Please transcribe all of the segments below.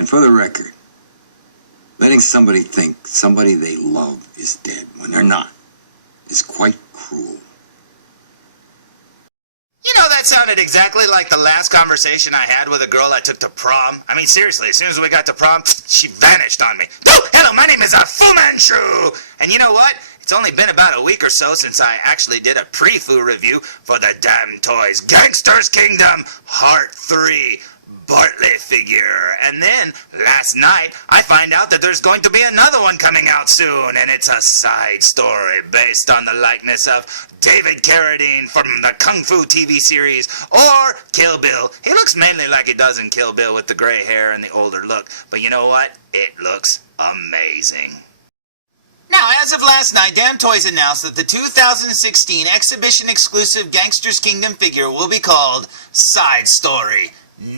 And for the record, letting somebody think somebody they love is dead when they're not is quite cruel. You know, that sounded exactly like the last conversation I had with a girl I took to prom. I mean, seriously, as soon as we got to prom, she vanished on me. Oh, hello, my name is Fu Manchu! And you know what? It's only been about a week or so since I actually did a pre-fu review for the DamToys Gangsters Kingdom Part 3 Bartley figure. And then, last night, I find out that there's going to be another one coming out soon, and it's a side story based on the likeness of David Carradine from the Kung Fu TV series, or Kill Bill. He looks mainly like he does in Kill Bill with the gray hair and the older look, but you know what? It looks amazing. Now, as of last night, DamToys announced that the 2016 exhibition-exclusive Gangsters Kingdom figure will be called Side Story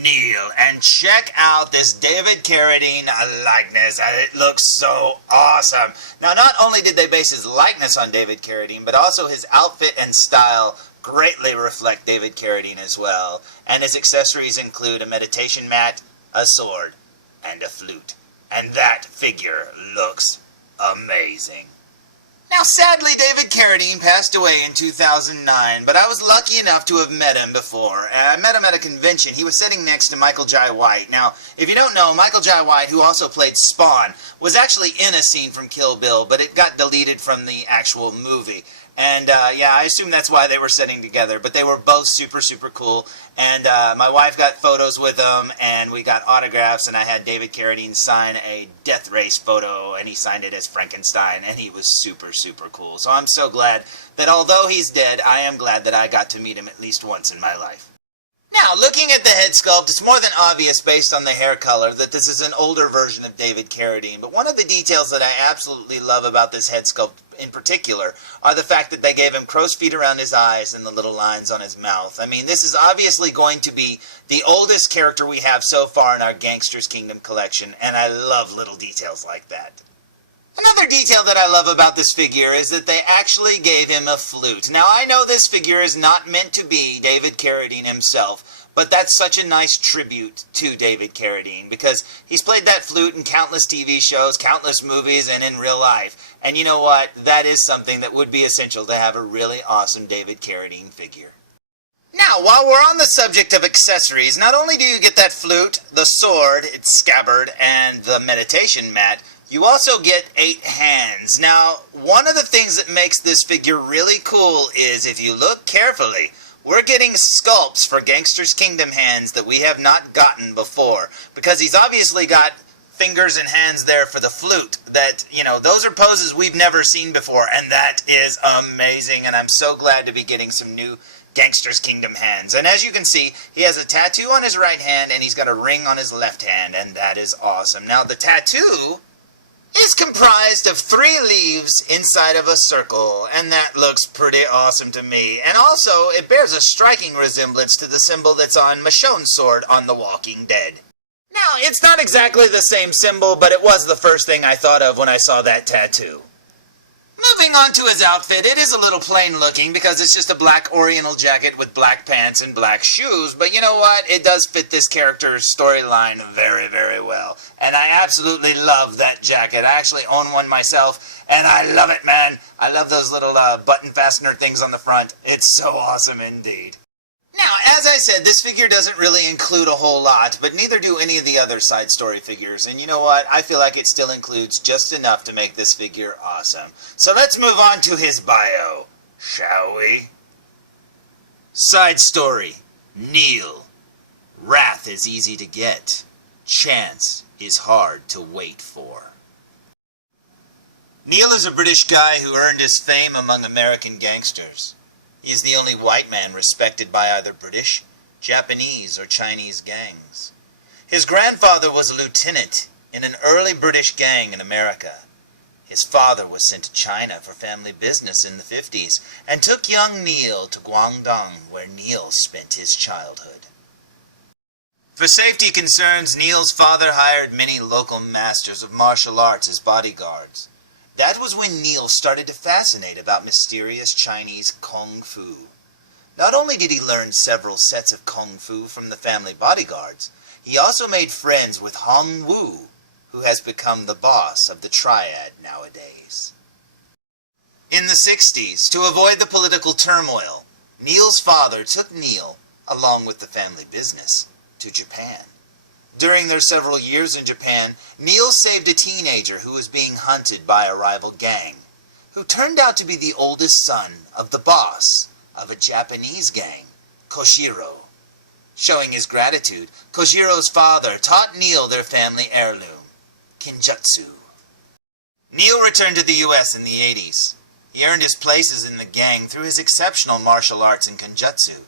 Neil. And check out this David Carradine likeness. It looks so awesome. Now, not only did they base his likeness on David Carradine, but also his outfit and style greatly reflect David Carradine as well. And his accessories include a meditation mat, a sword, and a flute. And that figure looks amazing. Now, sadly, David Carradine passed away in 2009, but I was lucky enough to have met him before. I met him at a convention. He was sitting next to Michael Jai White. Now, if you don't know, Michael Jai White, who also played Spawn, was actually in a scene from Kill Bill, but it got deleted from the actual movie. And, yeah, I assume that's why they were sitting together. But they were both super, super cool. And my wife got photos with them, and we got autographs, and I had David Carradine sign a Death Race photo, and he signed it as Frankenstein, and he was super, super cool. So I'm so glad that although he's dead, I am glad that I got to meet him at least once in my life. Now, looking at the head sculpt, it's more than obvious based on the hair color that this is an older version of David Carradine. But one of the details that I absolutely love about this head sculpt in particular are the fact that they gave him crow's feet around his eyes and the little lines on his mouth. I mean, this is obviously going to be the oldest character we have so far in our Gangsters Kingdom collection, and I love little details like that. Another detail that I love about this figure is that they actually gave him a flute. Now, I know this figure is not meant to be David Carradine himself, but that's such a nice tribute to David Carradine because he's played that flute in countless TV shows, countless movies, and in real life. And you know what? That is something that would be essential to have a really awesome David Carradine figure. Now, while we're on the subject of accessories, not only do you get that flute, the sword, its scabbard, and the meditation mat, you also get 8 hands. Now, one of the things that makes this figure really cool is, if you look carefully, we're getting sculpts for Gangsters Kingdom hands that we have not gotten before. Because he's obviously got fingers and hands there for the flute. That, you know, those are poses we've never seen before, and that is amazing. And I'm so glad to be getting some new Gangsters Kingdom hands. And as you can see, he has a tattoo on his right hand, and he's got a ring on his left hand, and that is awesome. Now, the tattoo is comprised of 3 leaves inside of a circle, and that looks pretty awesome to me. And also, it bears a striking resemblance to the symbol that's on Michonne's sword on The Walking Dead. Now, it's not exactly the same symbol, but it was the first thing I thought of when I saw that tattoo. Moving on to his outfit, it is a little plain looking because it's just a black oriental jacket with black pants and black shoes, but you know what? It does fit this character's storyline very, very well. And I absolutely love that jacket. I actually own one myself, and I love it, man. I love those little button fastener things on the front. It's so awesome indeed. Now, as I said, this figure doesn't really include a whole lot, but neither do any of the other side story figures. And you know what? I feel like it still includes just enough to make this figure awesome. So let's move on to his bio, shall we? Side story, Neil. Wrath is easy to get. Chance is hard to wait for. Neil is a British guy who earned his fame among American gangsters. He is the only white man respected by either British, Japanese, or Chinese gangs. His grandfather was a lieutenant in an early British gang in America. His father was sent to China for family business in the 50s and took young Neil to Guangdong, where Neil spent his childhood. For safety concerns, Neil's father hired many local masters of martial arts as bodyguards. That was when Neil started to fascinate about mysterious Chinese Kung Fu. Not only did he learn several sets of Kung Fu from the family bodyguards, He also made friends with Hong Wu, who has become the boss of the Triad nowadays. In the 60s, to avoid the political turmoil, Neil's father took Neil, along with the family business, to Japan. During their several years in Japan, Neil saved a teenager who was being hunted by a rival gang, who turned out to be the oldest son of the boss of a Japanese gang, Kojiro. Showing his gratitude, Kojiro's father taught Neil their family heirloom, Kenjutsu. Neil returned to the U.S. in the 80s. He earned his places in the gang through his exceptional martial arts in Kenjutsu,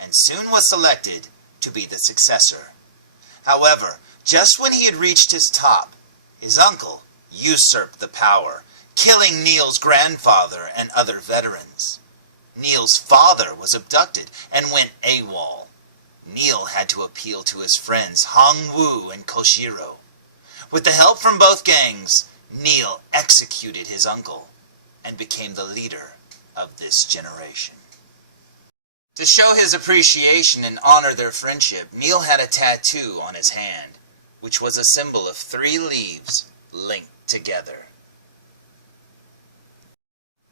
and soon was selected to be the successor. However, just when he had reached his top, his uncle usurped the power, killing Neil's grandfather and other veterans. Neil's father was abducted and went AWOL. Neil had to appeal to his friends Hong Wu and Kojiro. With the help from both gangs, Neil executed his uncle and became the leader of this generation. To show his appreciation and honor their friendship, Neil had a tattoo on his hand, which was a symbol of 3 leaves linked together.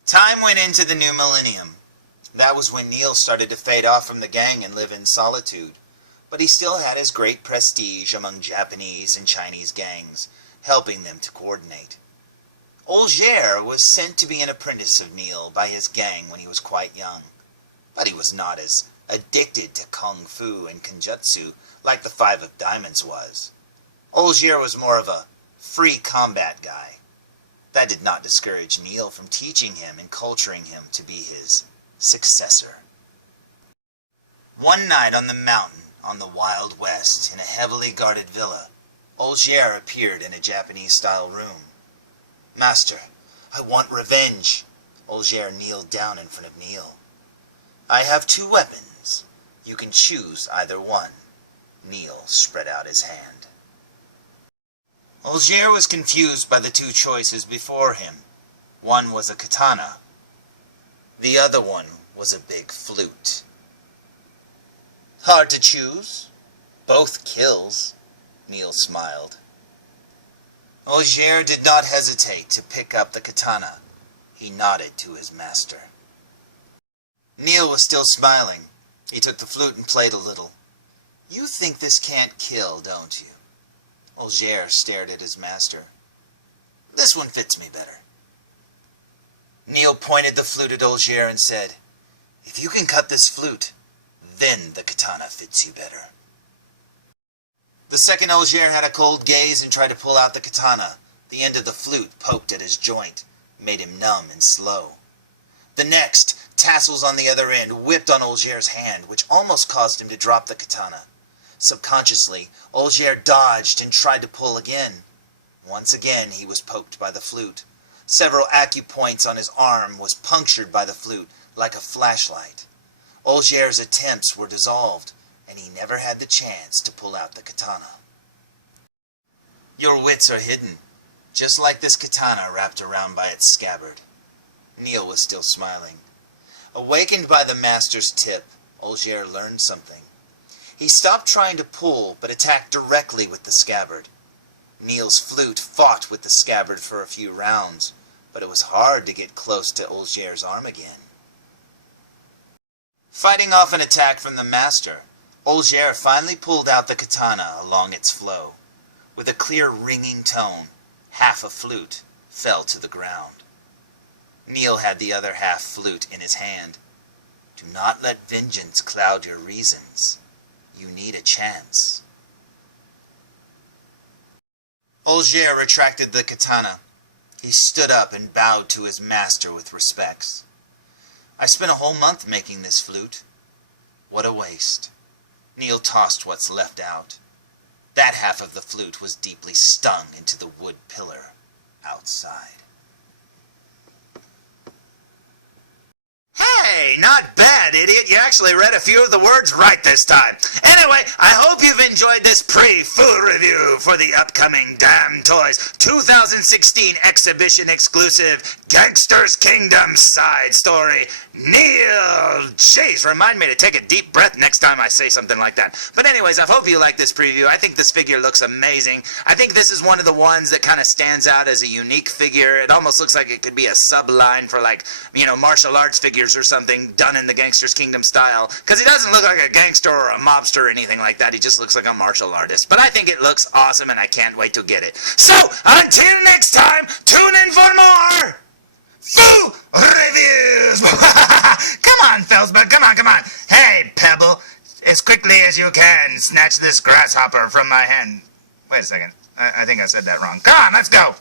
Time went into the new millennium. That was when Neil started to fade off from the gang and live in solitude, but he still had his great prestige among Japanese and Chinese gangs, helping them to coordinate. Olgier was sent to be an apprentice of Neil by his gang when he was quite young, but he was not as addicted to kung fu and kenjutsu like the Five of Diamonds was. Olgier was more of a free combat guy. That did not discourage Neil from teaching him and culturing him to be his successor. One night on the mountain on the Wild West in a heavily guarded villa, Olgier appeared in a Japanese-style room. "Master, I want revenge." Olgier kneeled down in front of Neil. "I have 2 weapons. You can choose either one." Neil spread out his hand. Olgier was confused by the 2 choices before him. One was a katana. The other one was a big flute. "Hard to choose? Both kills," Neil smiled. Olgier did not hesitate to pick up the katana. He nodded to his master. Neil was still smiling. He took the flute and played a little. "You think this can't kill, don't you?" Olgier stared at his master. "This one fits me better." Neil pointed the flute at Olgier and said, "If you can cut this flute, then the katana fits you better." The second Olgier had a cold gaze and tried to pull out the katana. The end of the flute poked at his joint, made him numb and slow. The next, tassels on the other end whipped on Olgier's hand, which almost caused him to drop the katana. Subconsciously, Olgier dodged and tried to pull again. Once again he was poked by the flute. Several acupoints on his arm was punctured by the flute, like a flashlight. Olgier's attempts were dissolved, and he never had the chance to pull out the katana. "Your wits are hidden, just like this katana wrapped around by its scabbard." Neil was still smiling. Awakened by the master's tip, Olgier learned something. He stopped trying to pull, but attacked directly with the scabbard. Neil's flute fought with the scabbard for a few rounds, but it was hard to get close to Olgier's arm again. Fighting off an attack from the master, Olgier finally pulled out the katana along its flow. With a clear ringing tone, half a flute fell to the ground. Neil had the other half flute in his hand. "Do not let vengeance cloud your reasons. You need a chance." Olgier retracted the katana. He stood up and bowed to his master with respects. "I spent a whole month making this flute. What a waste." Neil tossed what's left out. That half of the flute was deeply stung into the wood pillar outside. Hey! Hey, not bad, idiot. You actually read a few of the words right this time. Anyway, I hope you've enjoyed this pre-food review for the upcoming DamToys 2016 exhibition exclusive Gangsters Kingdom side story. Neil, jeez, remind me to take a deep breath next time I say something like that. But anyways, I hope you like this preview. I think this figure looks amazing. I think this is one of the ones that kind of stands out as a unique figure. It almost looks like it could be a subline for, like, you know, martial arts figures or something done in the Gangsters Kingdom style. Because he doesn't look like a gangster or a mobster or anything like that. He just looks like a martial artist. But I think it looks awesome and I can't wait to get it. So, until next time, tune in for more Foo Reviews! Come on, felzbug, come on. Hey, Pebble, as quickly as you can, snatch this grasshopper from my hand. Wait a second. I think I said that wrong. Come on, let's go.